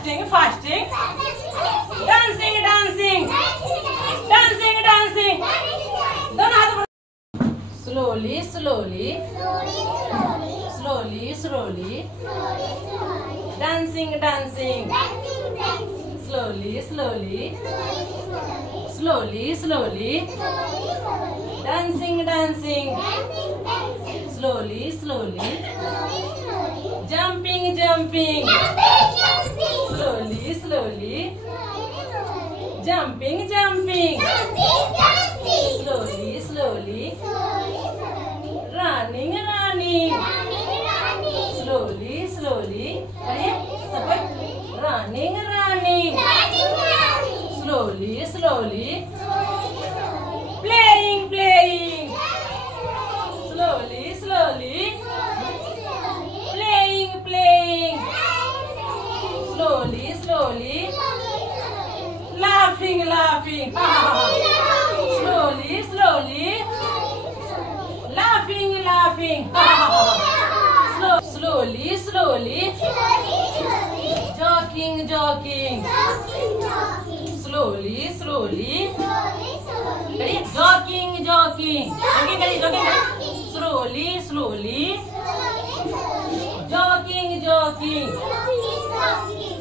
fasting, fasting, dancing, dancing, dancing, dancing. दोनों हाथ slowly, slowly, slowly, slowly, dancing, dancing, slowly, slowly, slowly, slowly, dancing, dancing, slowly, slowly, jumping, jumping, slowly, slowly, jumping, jumping, slowly, slowly, running, running, slowly, slowly, running, running, slowly, slowly, playing, playing, slowly, slowly, playing, playing, slowly, slowly, laughing, laughing, slowly, slowly, laughing, laughing, slowly, slowly, jogging, jogging, slowly, slowly, jogging, jogging, slowly, slowly, jogging, jogging,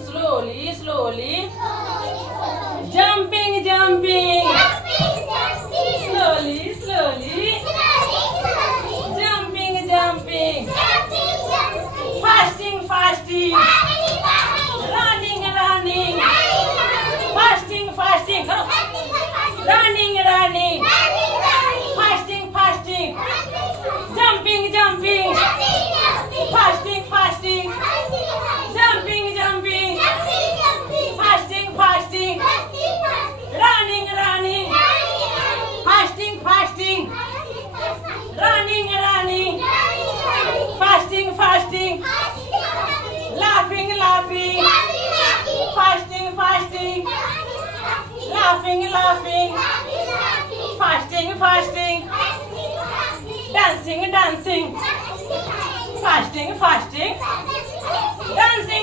slowly, slowly, jumping, jumping, slowly, slowly, jumping, jumping, fasting, fasting, running, running, fasting, fasting, running, running, fasting, fasting, jumping, jumping, fasting, fasting, jumping, jumping, fasting, fasting, running, running, fasting, fasting, running, running, fasting, fasting, laughing, laughing, fasting, fasting, laughing, laughing, fasting, fasting, dancing, dancing, fasting, fasting, dancing.